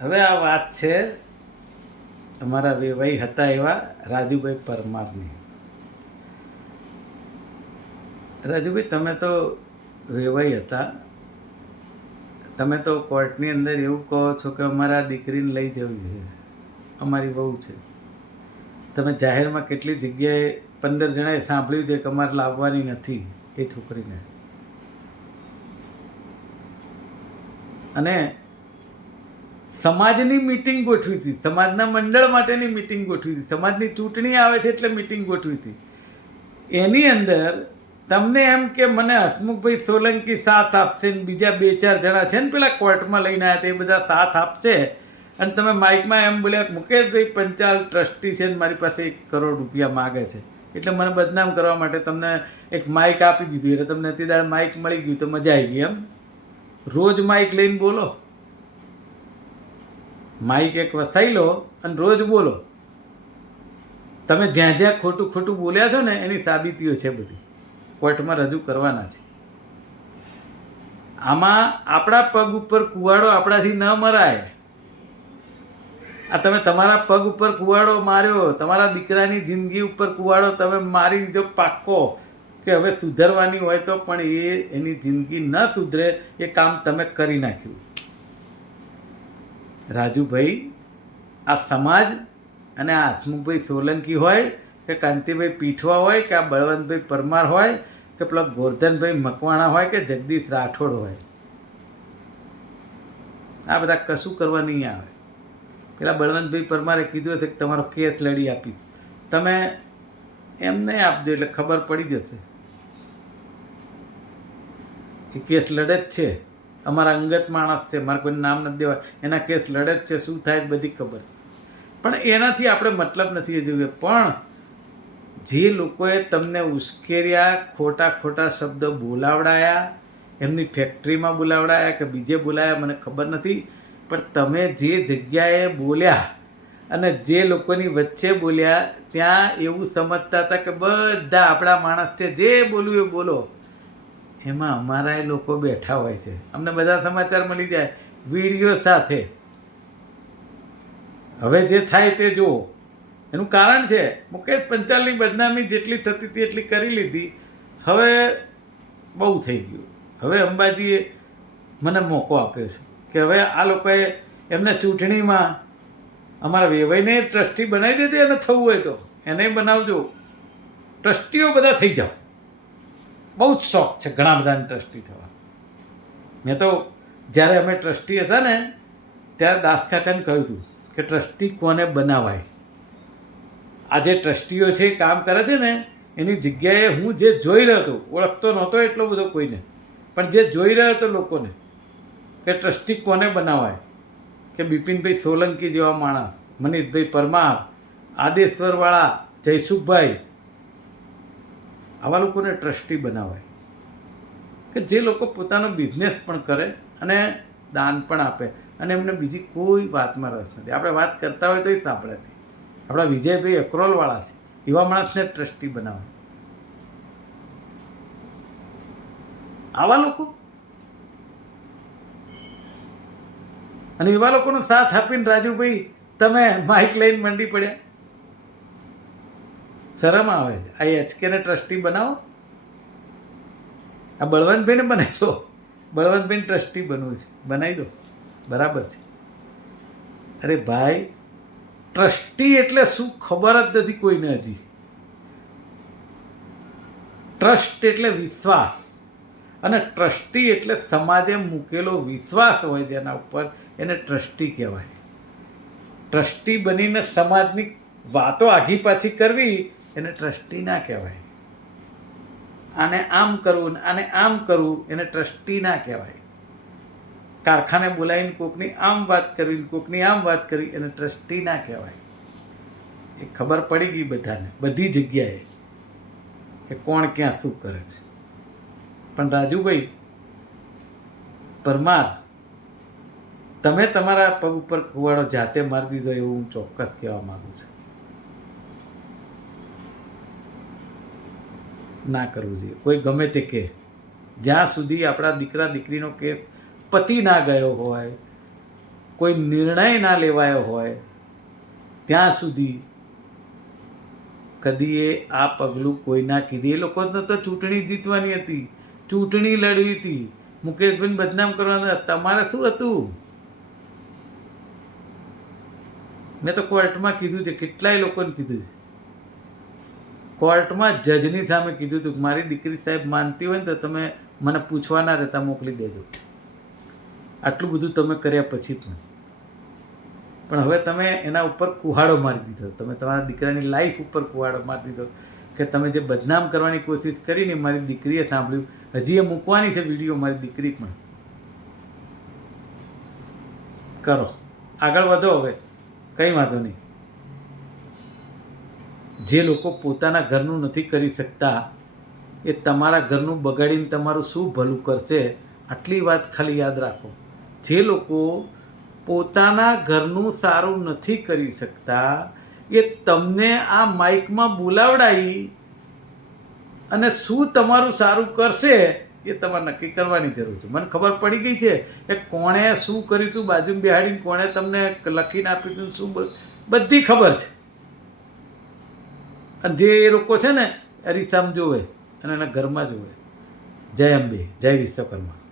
હવે આ વાત છે અમારા વેવાઈ હતા એવા રાજુભાઈ પરમારની. રાજુભાઈ, તમે તો વેવાઈ હતા. તમે તો કોર્ટની અંદર એવું કહો છો કે અમારા દીકરીને લઈ જવી છે. અમારી બહુ છે. તમે જાહેરમાં કેટલી જગ્યાએ પંદર જણાએ સાંભળ્યું છે કે અમારે લાવવાની નથી એ છોકરીને? અને સમાજની મિટિંગ ગોઠવી હતી. સમાજના મંડળ માટેની મિટિંગ ગોઠવી હતી. સમાજની ચૂંટણી આવે છે એટલે મિટિંગ ગોઠવી હતી. એની અંદર તમને એમ કે મને હસમુખભાઈ સોલંકી સાથ આપશે ને બીજા બે ચાર જણા છે ને પેલા કોર્ટમાં લઈને આવ્યા તે બધા સાથ આપશે. અને તમે માઇકમાં એમ બોલ્યા, મુકેશભાઈ પંચાલ ટ્રસ્ટી છે ને મારી પાસે એક કરોડ રૂપિયા માગે છે. એટલે મને બદનામ કરવા માટે તમને એક માઇક આપી દીધું. એટલે તમને તે દાડે માઇક મળી ગયું તો મજા આવી ગઈ એમ. રોજ માઇક લઈને બોલો. માઇક એક વસાઈ લો અને રોજ બોલો. તમે જ્યાં જ્યાં ખોટું ખોટું બોલ્યા છો ને એની સાબિતીઓ છે બધી. કોર્ટમાં રજૂ કરવાના છે. આમાં આપણા પગ ઉપર કુવાડો આપણાથી ન મરાય. આ તમે તમારા પગ ઉપર કુવાડો માર્યો, તમારા દીકરાની જિંદગી ઉપર કુવાડો તમે મારી દીધો પાક્કો કે હવે સુધરવાની હોય તો પણ એ એની જિંદગી ન સુધરે, એ કામ તમે કરી નાખ્યું. રાજુભાઈ, આ સમાજ અને આ હસમુખભાઈ સોલંકી હોય કે કાંતિભાઈ પીઠવા હોય કે આ બળવંતભાઈ પરમાર હોય કે પેલા ગોરધનભાઈ મકવાણા હોય કે જગદીશ રાઠોડ હોય. આ બધા કશું કરવા નહીં આવે. પેલા બળવંતભાઈ પરમારે કીધું હશે કે તમારો કેસ લડી આપી તમે એમ નહીં આપજો એટલે ખબર પડી જશે. એ કેસ લડે જ છે. અમારા અંગત માણસ છે, મારે કોઈ નામ નથી દેવા. એના કેસ લડે જ છે, શું થાય બધી ખબર પણ એનાથી આપણે મતલબ નથી જોઈએ પણ જે લોકોએ તમને ઉશ્કેર્યા, ખોટા ખોટા શબ્દ બોલાવડાયા, એમની ફેક્ટરીમાં બોલાવડાયા કે બીજે બોલાયા, મને ખબર નથી. પણ તમે જે જગ્યાએ બોલ્યા અને જે લોકોની વચ્ચે બોલ્યા, ત્યાં એવું સમજતા હતા કે બધા આપણા માણસ છે, જે બોલવું એ બોલો. એમાં અમારા લોકો બેઠા હોય છે. અમને બધા સમાચાર મળી જાય. વીડિયો સાથે. હવે જે થાય તે જુઓ. એનું કારણ છે, મુકેશ પંચાલની બદનામી જેટલી થતી હતી એટલી કરી લીધી. હવે બહુ થઈ ગયું. હવે અંબાજીએ મને મોકો આપ્યો છે કે હવે આ લોકોએ એમને ચૂંટણીમાં અમારા વેવાઈને ટ્રસ્ટી બનાવી દેજો એને થવું હોય તો. એને બનાવજો. ટ્રસ્ટીઓ બધા થઈ જાઓ. બહુ જ શોખ છે, ઘણા બધાને ટ્રસ્ટી થવા. મેં તો જ્યારે અમે ટ્રસ્ટી હતા ને, ત્યારે દાસ કાકાને કહ્યું હતું કે ટ્રસ્ટી કોને બનાવાય? આ જે ટ્રસ્ટીઓ છે કામ કરે છે ને, એની જગ્યાએ હું જે જોઈ રહ્યો હતો, ઓળખતો નહોતો એટલો બધો કોઈને. પણ જે જોઈ રહ્યો હતો લોકોને કે ટ્રસ્ટી કોને બનાવાય, કે બિપિનભાઈ સોલંકી જેવા માણસ, મનીષભાઈ પરમાર, આદેશ્વરવાળા, જયસુખભાઈ આવા લોકોને ટ્રસ્ટી બનાવાય. કે જે લોકો પોતાનો બિઝનેસ પણ કરે અને દાન પણ આપે. અને એમને બીજી કોઈ વાતમાં રસ નથી. આપણે વાત કરતા હોય તો એ સાંભળે નહીં. આપણા વિજયભાઈ અક્રોલવાળા છે. એવા માણસને ટ્રસ્ટી બનાવે. આવા લોકો. અને એવા લોકોનો સાથ આપીને રાજુભાઈ, તમે માઇક લઈને મંડી પડ્યા. શરમ આવે છે. આ એચકેને ટ્રસ્ટી બનાવો. આ બળવંતભાઈને બનાવી દો. બળવંતભાઈને ટ્રસ્ટી બનવું છે. બનાવી દો. બરાબર છે. અરે ભાઈ, ટ્રસ્ટી એટલે શું ખબર જ નથી કોઈને હજી. ટ્રસ્ટ એટલે વિશ્વાસ. અને ટ્રસ્ટી એટલે સમાજે મૂકેલો વિશ્વાસ હોય જેના ઉપર એને ટ્રસ્ટી કહેવાય. ટ્રસ્ટી બનીને સમાજની વાતો આઘી પાછી કરવી એને ટ્રસ્ટી ના કહેવાય. આને આમ કરવું આને આમ કરવું એને ટ્રસ્ટી ના કહેવાય. કારખાને બોલાવીને કોકની આમ વાત કરવી કોકની આમ વાત કરવી એને ટ્રસ્ટી ના કહેવાય. એ ખબર પડી ગઈ બધાને, બધી જગ્યાએ, કે કોણ ક્યાં શું કરે છે. પણ રાજુભાઈ, પરમાર, તમે તમારા પગ ઉપર કુવાડો જાતે મારી દીધો એવું હું ચોક્કસ કહેવા માગું છું. ના કરવું જોઈએ. કોઈ ગમે તે કે જ્યાં સુધી આપણા દીકરા દીકરીનો કેસ પતિ ના ગયો હોય, કોઈ નિર્ણય ના લેવાયો હોય, ત્યાં સુધી કદી એ આ પગલું કોઈ ના કીધું. એ લોકોને તો ચૂંટણી જીતવાની હતી, ચૂંટણી લડવી હતી. મુકેશભાઈને બદનામ કરવાના તમારે શું હતું? મેં તો કોર્ટમાં કીધું છે, કેટલાય લોકોને કીધું છે. કોર્ટમાં જજની સામે કીધું હતું મારી દીકરી સાહેબ માનતી હોય ને તો તમે મને પૂછવાના રહેતા મોકલી દેજો. આટલું બધું તમે કર્યા પછી પણ. પણ હવે તમે એના ઉપર કુહાડો મારી દીધો. તમે તમારા દીકરાની લાઈફ ઉપર કુહાડો મારી દીધો કે તમે જે બદનામ કરવાની કોશિશ કરીને મારી દીકરીએ સાંભળ્યું. હજી એ મૂકવાની છે વીડિયો મારી દીકરી પણ. કરો. આગળ વધો હવે. કંઈ વાંધો નહીં. જે લોકો પોતાના ઘરનું નથી કરી શકતા, એ તમારા ઘરનું બગાડીને તમારું શું ભલું કરશે, આટલી વાત ખાલી યાદ રાખો. જે લોકો પોતાના ઘરનું સારું નથી કરી શકતા, એ તમને આ માઇકમાં બોલાવડાવી અને શું તમારું સારું કરશે, એ તમારે નક્કી કરવાની જરૂર છે. મને ખબર પડી ગઈ છે કે કોણે શું કર્યું હતું બાજુમાં બિહાડીને કોણે તમને લખીને આપ્યું હતું શું બધી ખબર છે. અને જે એ લોકો છે ને અરીસામ જોવે અને એના ઘરમાં જોવે જય અંબે, જય વિશ્વકર્મા.